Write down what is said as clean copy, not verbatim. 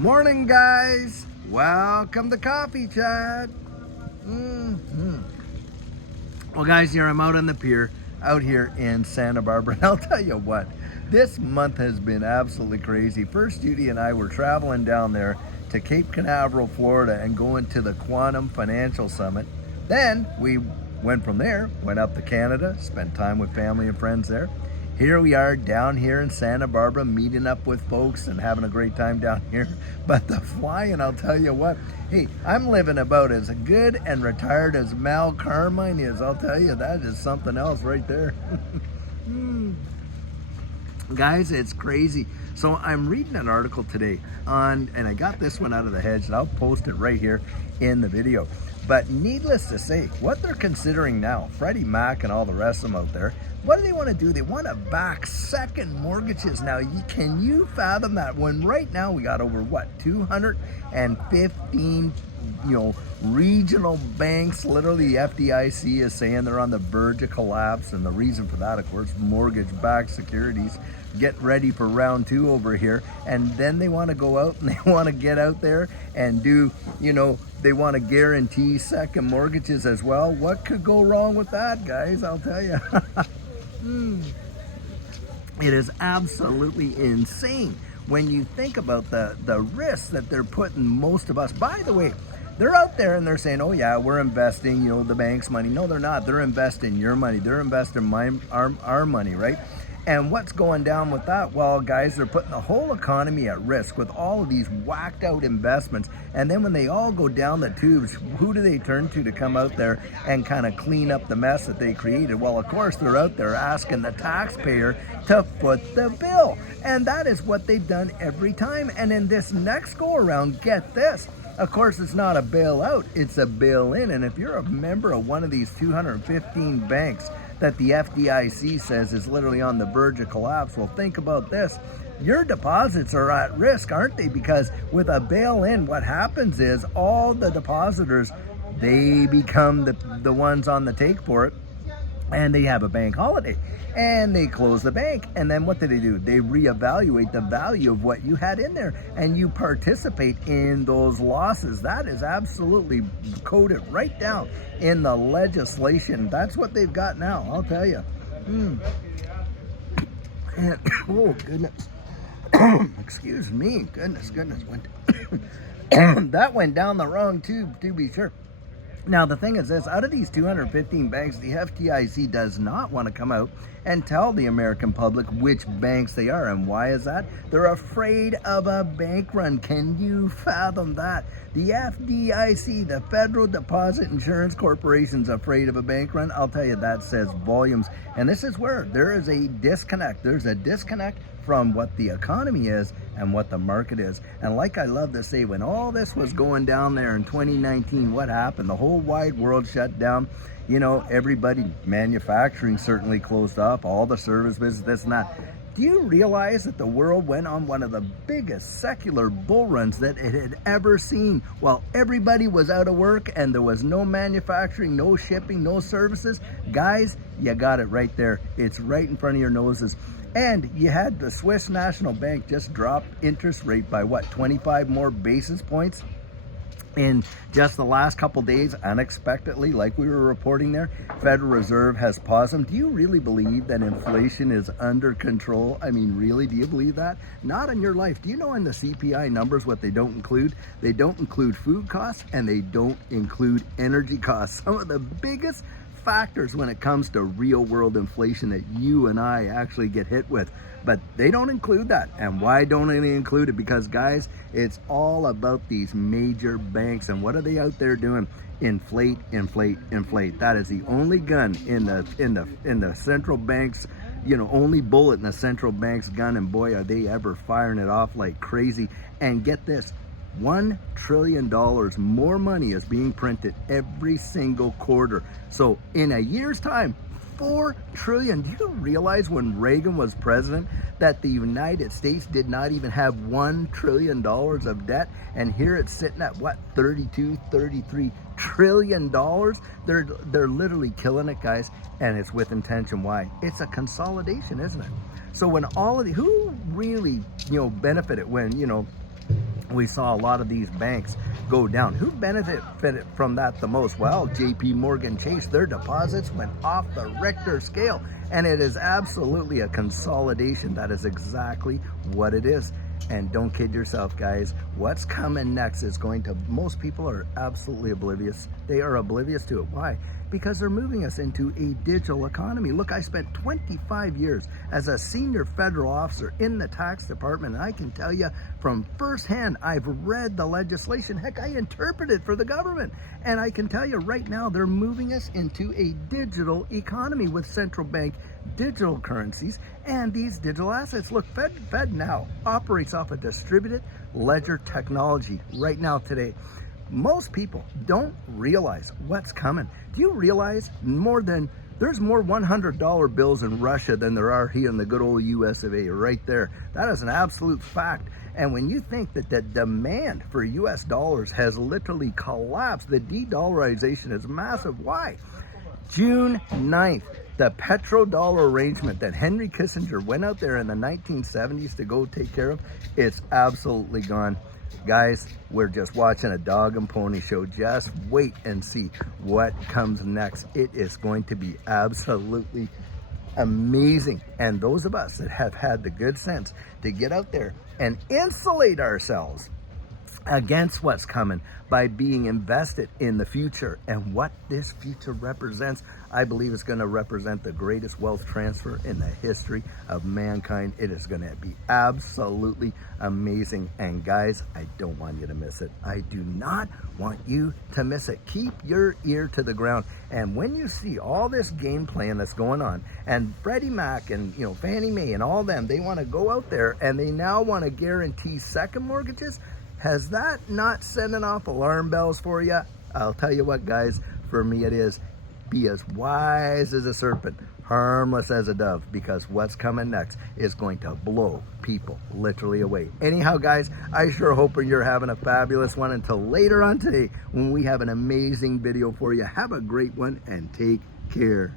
Morning, guys. Welcome to Coffee Chat. Well, guys, here I'm out on the pier out here in Santa Barbara. And I'll tell you what, this month has been absolutely crazy. First, Judy and I were traveling down there to Cape Canaveral, Florida, and going to the Quantum Financial Summit. Then we went from there, went up to Canada, spent time with family and friends there. Here we are down here in Santa Barbara, meeting up with folks and having a great time down here. But the flying, I'll tell you what, hey, I'm living about as good and retired as Mal Carmine is. I'll tell you, that is something else right there. Guys, it's crazy. So I'm reading an article today on, and I got this one out of the hedge, and I'll post it right here in the video. But needless to say, what they're considering now, Freddie Mac and all the rest of them out there, what do they want to do? They want to back second mortgages. Now, can you fathom that? When right now we got over, what, 215, regional banks. Literally, the FDIC is saying they're on the verge of collapse. And the reason for that, of course, mortgage-backed securities. Get ready for round two over here. And then they want to go out and they want to get out there and do, they want to guarantee second mortgages as well. What could go wrong with that, guys? I'll tell you. It is absolutely insane when you think about the risks that they're putting most of us. By the way, they're out there and they're saying, oh yeah, we're investing, the bank's money. No, they're not. They're investing your money. They're investing our money, right? And what's going down with that? Well, guys, they're putting the whole economy at risk with all of these whacked out investments. And then when they all go down the tubes, who do they turn to come out there and kind of clean up the mess that they created? Well, of course, they're out there asking the taxpayer to foot the bill. And that is what they've done every time. And in this next go around, get this. Of course, it's not a bailout, it's a bail-in. And if you're a member of one of these 215 banks that the FDIC says is literally on the verge of collapse, well, think about this. Your deposits are at risk, aren't they? Because with a bail-in, what happens is all the depositors, they become the ones on the take for it, and they have a bank holiday. And they close the bank. And then what do? They reevaluate the value of what you had in there. And you participate in those losses. That is absolutely coded right down in the legislation. That's what they've got now, I'll tell you. And, oh, goodness. Excuse me. Goodness. That went down the wrong tube, to be sure. Now, the thing is this, out of these 215 banks, the FDIC does not want to come out and tell the American public which banks they are. And why is that? They're afraid of a bank run. Can you fathom that? The FDIC, the Federal Deposit Insurance Corporation's afraid of a bank run. I'll tell you, that says volumes. And this is where there is a disconnect. There's a disconnect from what the economy is and what the market is. And like I love to say, when all this was going down there in 2019, what happened? The whole wide world shut down. Everybody, manufacturing certainly closed up, all the service business, this and that. Do you realize that the world went on one of the biggest secular bull runs that it had ever seen while everybody was out of work and there was no manufacturing, no shipping, no services? Guys, you got it right there. It's right in front of your noses. And you had the Swiss National Bank just drop interest rate by 25 more basis points in just the last couple days, unexpectedly, like we were reporting there. Federal Reserve has paused them. Do you really believe that inflation is under control? I mean, really, do you believe that? Not in your life. Do you know in the CPI numbers what they don't include? They don't include food costs and they don't include energy costs. Some of the biggest factors when it comes to real world inflation that you and I actually get hit with, but they don't include that. And why don't they include it? Because, guys, it's all about these major banks. And what are they out there doing? Inflate. That is the only gun in the central banks, only bullet in the central bank's gun. And boy, are they ever firing it off like crazy. And get this, $1 trillion more money is being printed every single quarter. So in a year's time, $4 trillion. Do you realize when Reagan was president that the United States did not even have $1 trillion of debt? And here it's sitting at what, $33 trillion? They're literally killing it, guys. And it's with intention. Why? It's a consolidation, isn't it? So when all of the, who really, benefited when, we saw a lot of these banks go down. Who benefited from that the most? Well, JP Morgan Chase, their deposits went off the Richter scale, and it is absolutely a consolidation. That is exactly what it is. And don't kid yourself, guys. What's coming next is going to, most people are absolutely oblivious. They are oblivious to it. Why? Because they're moving us into a digital economy. Look, I spent 25 years as a senior federal officer in the tax department, and I can tell you from firsthand, I've read the legislation. Heck, I interpret it for the government. And I can tell you right now, they're moving us into a digital economy with central bank digital currencies and these digital assets. Look, Fed now operates off a distributed ledger technology right now today. Most people don't realize what's coming. Do you realize there's more $100 bills in Russia than there are here in the good old US of A right there? That is an absolute fact. And when you think that the demand for US dollars has literally collapsed, the de-dollarization is massive. Why? June 9th, the petrodollar arrangement that Henry Kissinger went out there in the 1970s to go take care of, it's absolutely gone. Guys, we're just watching a dog and pony show. Just wait and see what comes next. It is going to be absolutely amazing. And those of us that have had the good sense to get out there and insulate ourselves against what's coming by being invested in the future, and what this future represents, I believe is going to represent the greatest wealth transfer in the history of mankind. It is going to be absolutely amazing. And guys, I don't want you to miss it. I do not want you to miss it. Keep your ear to the ground. And when you see all this game plan that's going on, and Freddie Mac and Fannie Mae and all them, they want to go out there and they now want to guarantee second mortgages. Has that not sending off alarm bells for you? I'll tell you what, guys, for me it is. Be as wise as a serpent, harmless as a dove, because what's coming next is going to blow people literally away. Anyhow, guys, I sure hope you're having a fabulous one. Until later on today, when we have an amazing video for you, have a great one and take care.